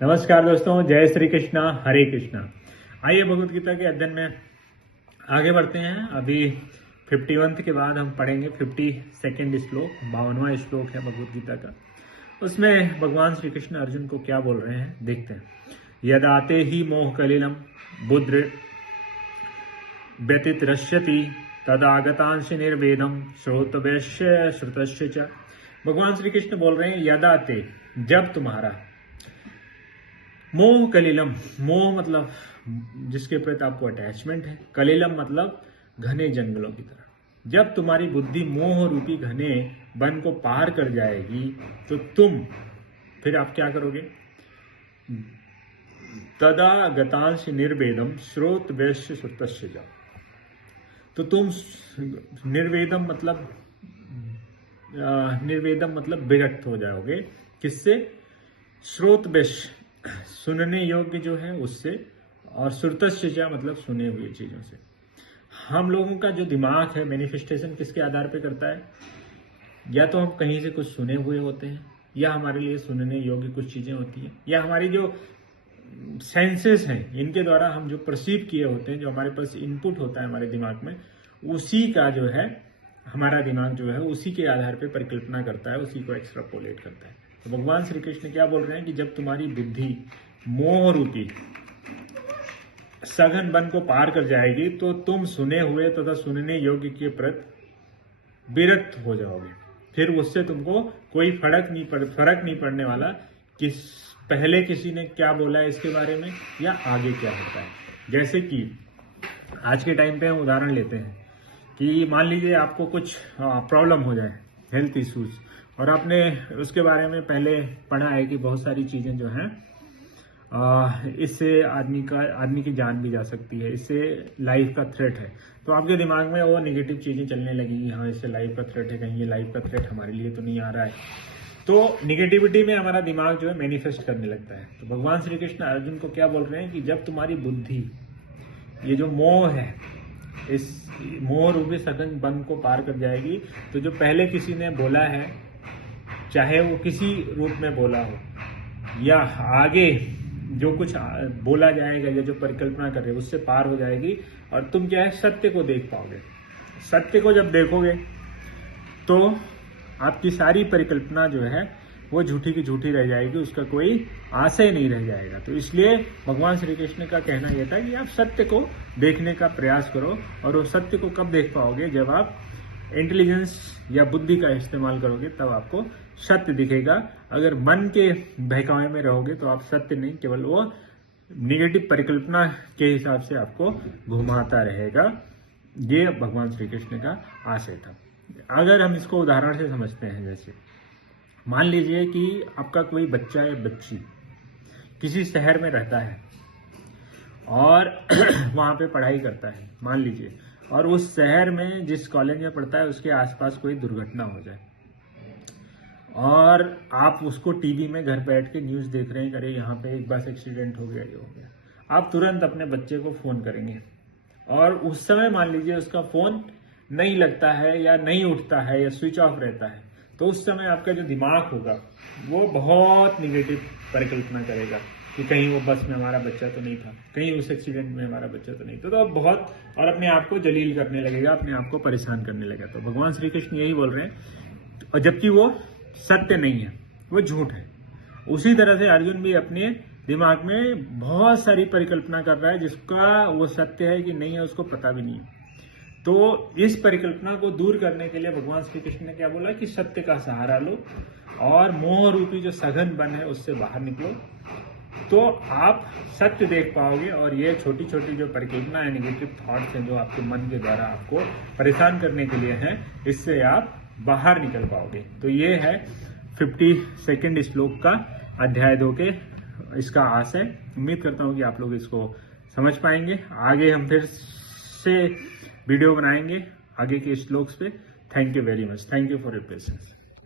नमस्कार दोस्तों, जय श्री कृष्णा, हरे कृष्णा। आइए भगवत गीता के अध्ययन में आगे बढ़ते हैं। अभी 51 के बाद हम पढ़ेंगे 52 श्लोक, 52वां श्लोक है भगवत गीता का। उसमें भगवान श्री कृष्ण अर्जुन को क्या बोल रहे हैं देखते हैं। यदाते ही मोह कलिलम बुद्ध व्यतिरश्यति तदागतांश निर्वेदम श्रोतवैश्य श्रुतस्य च। भगवान श्री कृष्ण बोल रहे हैं यदाते, जब तुम्हारा मोह कलिलम, मोह मतलब जिसके प्रति आपको अटैचमेंट है, कलिलम मतलब घने जंगलों की तरह। जब तुम्हारी बुद्धि मोह रूपी घने वन को पार कर जाएगी तो तुम फिर आप क्या करोगे। तदा गतांश निर्वेदम श्रोत वैश्य श्रुतस्य च। तो तुम निर्वेदम मतलब विरक्त हो जाओगे। किससे? श्रोत वैश्य, सुनने योग्य जो है उससे, और श्रुतस्य मतलब सुने हुए चीजों से। हम लोगों का जो दिमाग है मैनिफेस्टेशन किसके आधार पे करता है? या तो हम कहीं से कुछ सुने हुए होते हैं, या हमारे लिए सुनने योग्य कुछ चीजें होती हैं, या हमारी जो सेंसेस हैं इनके द्वारा हम जो परसीव किए होते हैं, जो हमारे पास इनपुट होता है हमारे दिमाग में, उसी का जो है हमारा दिमाग जो है उसी के आधार पे परिकल्पना करता है, उसी को एक्सट्रापोलेट करता है। तो भगवान श्री कृष्ण क्या बोल रहे हैं कि जब तुम्हारी बुद्धि मोह रूपी सघन वन को पार कर जाएगी तो तुम सुने हुए तथा सुनने योग्य के प्रति विरक्त हो जाओगे। फिर उससे तुमको कोई फर्क नहीं पड़ने वाला कि पहले किसी ने क्या बोला है इसके बारे में या आगे क्या होता है। जैसे कि आज के टाइम पे हम उदाहरण लेते हैं कि मान लीजिए आपको कुछ प्रॉब्लम हो जाए, हेल्थ इश्यूज, और आपने उसके बारे में पहले पढ़ा है कि बहुत सारी चीजें जो हैं इससे आदमी की जान भी जा सकती है, इससे लाइफ का थ्रेट है। तो आपके दिमाग में वो नेगेटिव चीजें चलने लगेगी, हाँ इससे लाइफ का थ्रेट है, कहीं ये लाइफ का थ्रेट हमारे लिए तो नहीं आ रहा है। तो निगेटिविटी में हमारा दिमाग जो है मैनिफेस्ट करने लगता है। तो भगवान श्री कृष्ण अर्जुन को क्या बोल रहे हैं कि जब तुम्हारी बुद्धि ये जो मोह है, इस मोह रूपी सघन वन को पार कर जाएगी तो जो पहले किसी ने बोला है, चाहे वो किसी रूप में बोला हो या आगे जो कुछ बोला जाएगा या जो परिकल्पना कर रहे हो उससे पार हो जाएगी, और तुम क्या है सत्य को देख पाओगे। सत्य को जब देखोगे तो आपकी सारी परिकल्पना जो है वो झूठी की झूठी रह जाएगी, उसका कोई आशय नहीं रह जाएगा। तो इसलिए भगवान श्री कृष्ण का कहना यह था कि आप सत्य को देखने का प्रयास करो, और वो सत्य को कब देख पाओगे? जब आप इंटेलिजेंस या बुद्धि का इस्तेमाल करोगे, तब आपको सत्य दिखेगा। अगर मन के बहकावे में रहोगे तो आप सत्य नहीं, केवल वो निगेटिव परिकल्पना के हिसाब से आपको घुमाता रहेगा। ये भगवान श्री कृष्ण का आशय था। अगर हम इसको उदाहरण से समझते हैं, जैसे मान लीजिए कि आपका कोई बच्चा या बच्ची किसी शहर में रहता है और वहां पे पढ़ाई करता है मान लीजिए, और उस शहर में जिस कॉलेज में पढ़ता है उसके आसपास कोई दुर्घटना हो जाए और आप उसको टीवी में घर बैठ के न्यूज देख रहे हैं, अरे यहाँ पे एक बस एक्सीडेंट हो गया, ये हो गया। आप तुरंत अपने बच्चे को फोन करेंगे, और उस समय मान लीजिए उसका फोन नहीं लगता है या नहीं उठता है या स्विच ऑफ रहता है, तो उस समय आपका जो दिमाग होगा वो बहुत निगेटिव परिकल्पना करेगा कि कहीं वो बस में हमारा बच्चा तो नहीं था, कहीं उस एक्सीडेंट में हमारा बच्चा तो नहीं था। तो बहुत, और अपने आप को जलील करने लगेगा, अपने आप को परेशान करने लगेगा। तो भगवान श्री कृष्ण यही बोल रहे हैं, और जबकि वो सत्य नहीं है, वो झूठ है। उसी तरह से अर्जुन भी अपने दिमाग में बहुत सारी परिकल्पना कर रहा है जिसका वो सत्य है कि नहीं है उसको पता भी नहीं है। तो इस परिकल्पना को दूर करने के लिए भगवान श्री कृष्ण ने क्या बोला कि सत्य का सहारा लो और मोह रूपी जो सघन वन है उससे बाहर निकलो, तो आप सत्य देख पाओगे। और ये छोटी छोटी जो परिकल्पना है, नेगेटिव थॉट्स हैं जो आपके मन के द्वारा आपको परेशान करने के लिए हैं, इससे आप बाहर निकल पाओगे। तो ये है 52 श्लोक का अध्याय 2 के इसका आशय। उम्मीद करता हूँ कि आप लोग इसको समझ पाएंगे। आगे हम फिर से वीडियो बनाएंगे आगे के श्लोक्स पे। Thank you very much. Thank you for your patience.